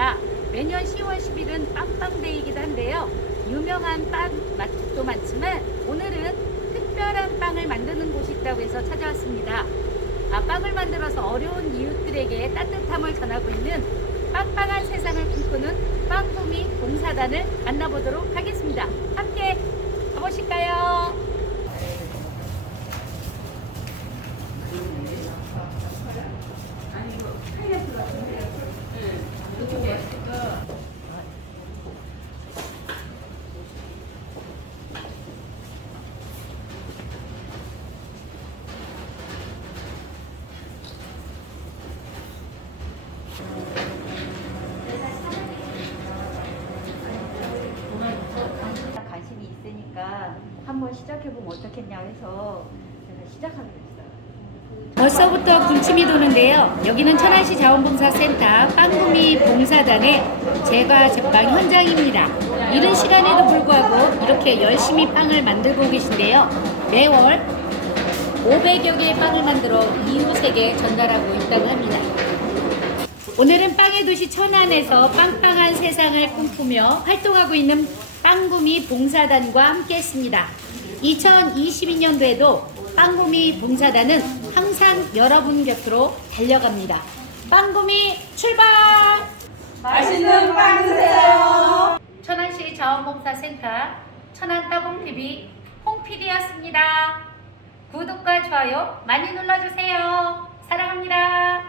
있습니다. 매년 10월 10일은 빵빵데이이기도 한데요. 유명한 빵 맛도 많지만 오늘은 특별한 빵을 만드는 곳이 있다고 해서 찾아왔습니다. 아, 빵을 만들어서 어려운 이웃들에게 따뜻함을 전하고 있는 빵빵한 세상을 꿈꾸는 빵구미 봉사단을 만나보도록 하겠습니다. 함께 가보실까요? 한번 시작해보면 어떻겠냐 해서 제가 시작하게 됐어요. 벌써부터 군침이 도는데요. 여기는 천안시 자원봉사센터 빵구미 봉사단의 제과 제빵 현장입니다. 이른 시간에도 불구하고 이렇게 열심히 빵을 만들고 계신데요. 매월 500여 개의 빵을 만들어 이웃에게 전달하고 있다고 합니다. 오늘은 빵의 도시 천안에서 빵빵한 세상을 꿈꾸며 활동하고 있는 빵구미 봉사단과 함께했습니다. 2022년도에도 빵구미 봉사단은 항상 여러분 곁으로 달려갑니다. 빵구미 출발! 맛있는 빵 드세요. 천안시 자원봉사센터 천안따봉TV 홍PD였습니다. 구독과 좋아요 많이 눌러주세요. 사랑합니다.